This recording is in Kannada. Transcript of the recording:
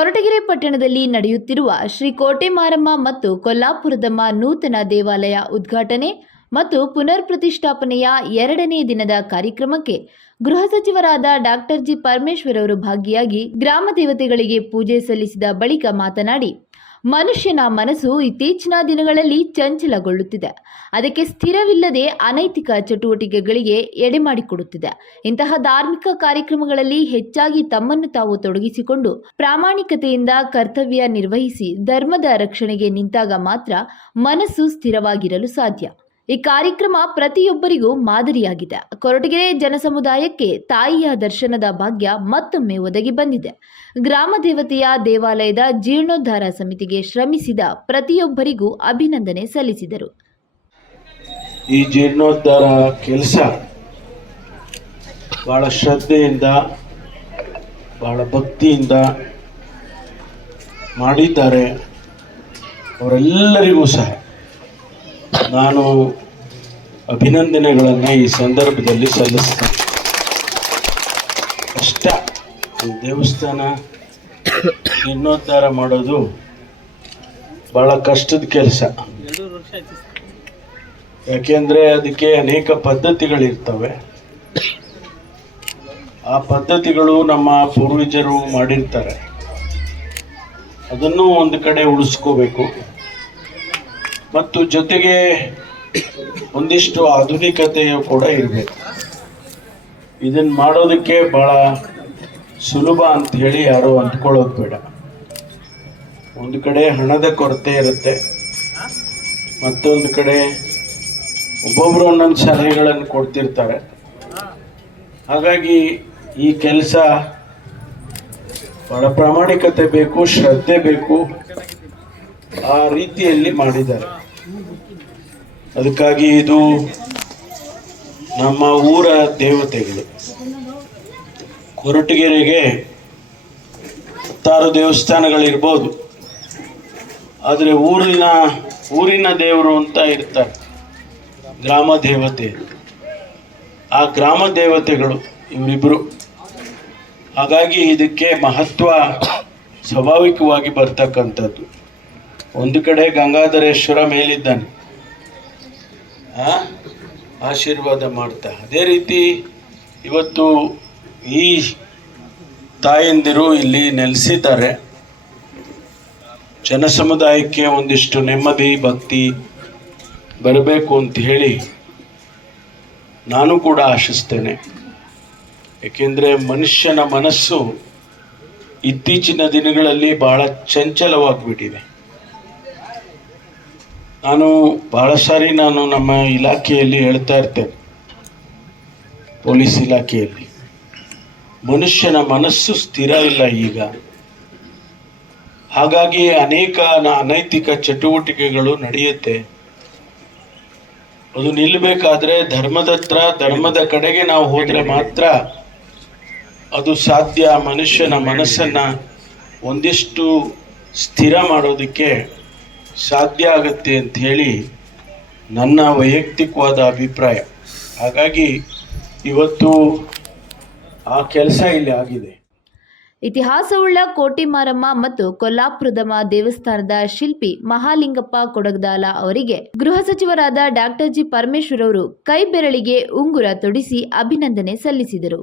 ಕೊರಟಗೆರೆ ಪಟ್ಟಣದಲ್ಲಿ ನಡೆಯುತ್ತಿರುವ ಶ್ರೀ ಕೋಟೆ ಮಾರಮ್ಮ ಮತ್ತು ಕೊಲ್ಲಾಪುರದಮ್ಮ ನೂತನ ದೇವಾಲಯ ಉದ್ಘಾಟನೆ ಮತ್ತು ಪುನರ್ ಪ್ರತಿಷ್ಠಾಪನೆಯ 2ನೇ ದಿನದ ಕಾರ್ಯಕ್ರಮಕ್ಕೆ ಗೃಹ ಸಚಿವರಾದ ಡಾಕ್ಟರ್ ಜಿ ಪರಮೇಶ್ವರ್ ಅವರು ಭಾಗಿಯಾಗಿ ಗ್ರಾಮ ದೇವತೆಗಳಿಗೆ ಪೂಜೆ ಸಲ್ಲಿಸಿದ ಬಳಿಕ ಮಾತನಾಡಿ, ಮನುಷ್ಯನ ಮನಸ್ಸು ಇತ್ತೀಚಿನ ದಿನಗಳಲ್ಲಿ ಚಂಚಲಗೊಳ್ಳುತ್ತಿದೆ. ಅದಕ್ಕೆ ಸ್ಥಿರವಿಲ್ಲದೆ ಅನೈತಿಕ ಚಟುವಟಿಕೆಗಳಿಗೆ ಎಡೆಮಾಡಿಕೊಡುತ್ತಿದೆ. ಇಂತಹ ಧಾರ್ಮಿಕ ಕಾರ್ಯಕ್ರಮಗಳಲ್ಲಿ ಹೆಚ್ಚಾಗಿ ತಮ್ಮನ್ನು ತಾವು ತೊಡಗಿಸಿಕೊಂಡು ಪ್ರಾಮಾಣಿಕತೆಯಿಂದ ಕರ್ತವ್ಯ ನಿರ್ವಹಿಸಿ ಧರ್ಮದ ರಕ್ಷಣೆಗೆ ನಿಂತಾಗ ಮಾತ್ರ ಮನಸ್ಸು ಸ್ಥಿರವಾಗಿರಲು ಸಾಧ್ಯ. ಈ ಕಾರ್ಯಕ್ರಮ ಪ್ರತಿಯೊಬ್ಬರಿಗೂ ಮಾದರಿಯಾಗಿದೆ. ಕೊರಟಗೆರೆ ಜನಸಮುದಾಯಕ್ಕೆ ತಾಯಿಯ ದರ್ಶನದ ಭಾಗ್ಯ ಮತ್ತೊಮ್ಮೆ ಒದಗಿ ಬಂದಿದೆ. ಗ್ರಾಮ ದೇವತೆಯ ದೇವಾಲಯದ ಜೀರ್ಣೋದ್ಧಾರ ಸಮಿತಿಗೆ ಶ್ರಮಿಸಿದ ಪ್ರತಿಯೊಬ್ಬರಿಗೂ ಅಭಿನಂದನೆ ಸಲ್ಲಿಸಿದರು. ಈ ಜೀರ್ಣೋದ್ಧಾರ ಕೆಲಸ ಬಹಳ ಶ್ರದ್ಧೆಯಿಂದ ಬಹಳ ಭಕ್ತಿಯಿಂದ ಮಾಡಿದ್ದಾರೆ. ಅವರೆಲ್ಲರಿಗೂ ಸಹ ನಾನು ಅಭಿನಂದನೆಗಳನ್ನು ಈ ಸಂದರ್ಭದಲ್ಲಿ ಸಲ್ಲಿಸ್ತೇನೆ. ಕಷ್ಟ, ದೇವಸ್ಥಾನ ಜೀರ್ಣೋದ್ಧಾರ ಮಾಡೋದು ಬಹಳ ಕಷ್ಟದ ಕೆಲಸ. ಯಾಕೆಂದರೆ ಅದಕ್ಕೆ ಅನೇಕ ಪದ್ಧತಿಗಳಿರ್ತವೆ. ಆ ಪದ್ಧತಿಗಳು ನಮ್ಮ ಪೂರ್ವಜರು ಮಾಡಿರ್ತಾರೆ. ಅದನ್ನು ಒಂದು ಕಡೆ ಉಳಿಸ್ಕೋಬೇಕು ಮತ್ತು ಜೊತೆಗೆ ಒಂದಿಷ್ಟು ಆಧುನಿಕತೆಯು ಕೂಡ ಇರಬೇಕು. ಇದನ್ನು ಮಾಡೋದಕ್ಕೆ ಭಾಳ ಸುಲಭ ಅಂತ ಹೇಳಿ ಯಾರು ಅಂದ್ಕೊಳ್ಳೋದು ಬೇಡ. ಒಂದು ಕಡೆ ಹಣದ ಕೊರತೆ ಇರುತ್ತೆ, ಮತ್ತೊಂದು ಕಡೆ ಒಬ್ಬೊಬ್ಬರು ಒಂದೊಂದು ಸಲಹೆಗಳನ್ನು ಕೊಡ್ತಿರ್ತಾರೆ. ಹಾಗಾಗಿ ಈ ಕೆಲಸ ಭಾಳ ಪ್ರಾಮಾಣಿಕತೆ ಬೇಕು, ಶ್ರದ್ಧೆ ಬೇಕು. ಆ ರೀತಿಯಲ್ಲಿ ಮಾಡಿದ್ದಾರೆ. ಅದಕ್ಕಾಗಿ ಇದು ನಮ್ಮ ಊರ ದೇವತೆಗಳು. ಕೊರಟಗೆರೆಗೆ 10 ದೇವಸ್ಥಾನಗಳಿರ್ಬೋದು, ಆದರೆ ಊರಿನ ದೇವರು ಅಂತ ಇರ್ತಾರೆ, ಗ್ರಾಮ ದೇವತೆ. ಆ ಗ್ರಾಮ ದೇವತೆಗಳು ಇವರಿಬ್ಬರು. ಹಾಗಾಗಿ ಇದಕ್ಕೆ ಮಹತ್ವ ಸ್ವಾಭಾವಿಕವಾಗಿ ಬರ್ತಕ್ಕಂಥದ್ದು. ಒಂದು ಕಡೆ ಗಂಗಾಧರೇಶ್ವರ ಮೇಲಿದ್ದಾನೆ, ಆಶೀರ್ವಾದ ಮಾಡ್ತಾ. ಅದೇ ರೀತಿ ಇವತ್ತು ಈ ತಾಯಂದಿರು ಇಲ್ಲಿ ನೆಲೆಸಿದ್ದಾರೆ. ಜನಸಮುದಾಯಕ್ಕೆ ಒಂದಿಷ್ಟು ನೆಮ್ಮದಿ ಭಕ್ತಿ ಬರಬೇಕು ಅಂತ ಹೇಳಿ ನಾನು ಕೂಡ ಆಶಿಸ್ತೇನೆ. ಏಕೆಂದರೆ ಮನುಷ್ಯನ ಮನಸ್ಸು ಇತ್ತೀಚಿನ ದಿನಗಳಲ್ಲಿ ಬಹಳ ಚಂಚಲವಾಗಿಬಿಟ್ಟಿದೆ. ನಾನು ಭಾಳ ಸಾರಿ ನಮ್ಮ ಇಲಾಖೆಯಲ್ಲಿ ಹೇಳ್ತಾ ಇರ್ತೇನೆ, ಪೊಲೀಸ್ ಇಲಾಖೆಯಲ್ಲಿ ಮನುಷ್ಯನ ಮನಸ್ಸು ಸ್ಥಿರ ಇಲ್ಲ ಈಗ. ಹಾಗಾಗಿ ಅನೇಕ ಅನೈತಿಕ ಚಟುವಟಿಕೆಗಳು ನಡೆಯುತ್ತೆ. ಅದು ನಿಲ್ಲಬೇಕಾದ್ರೆ ಧರ್ಮದ ಕಡೆಗೆ ನಾವು ಹೋದರೆ ಮಾತ್ರ ಅದು ಸಾಧ್ಯ. ಮನುಷ್ಯನ ಮನಸ್ಸನ್ನು ಒಂದಿಷ್ಟು ಸ್ಥಿರ ಮಾಡೋದಕ್ಕೆ ಸಾಧ್ಯ ಆಗುತ್ತೆ ಅಂತ ಹೇಳಿ ನನ್ನ ವೈಯಕ್ತಿಕವಾದ ಅಭಿಪ್ರಾಯ. ಹಾಗಾಗಿ ಇವತ್ತು ಆ ಕೆಲಸ ಇಲ್ಲಿ ಆಗಿದೆ. ಇತಿಹಾಸವುಳ್ಳ ಕೋಟೆ ಮಾರಮ್ಮ ಮತ್ತು ಕೊಲ್ಲಾಪುರದಮ್ಮ ದೇವಸ್ಥಾನದ ಶಿಲ್ಪಿ ಮಹಾಲಿಂಗಪ್ಪ ಕೊಡಗದಾಲ ಅವರಿಗೆ ಗೃಹ ಸಚಿವರಾದ ಡಾಕ್ಟರ್ ಜಿ ಪರಮೇಶ್ವರ್ ಅವರು ಕೈ ಬೆರಳಿಗೆ ಉಂಗುರ ತೊಡಿಸಿ ಅಭಿನಂದನೆ ಸಲ್ಲಿಸಿದರು.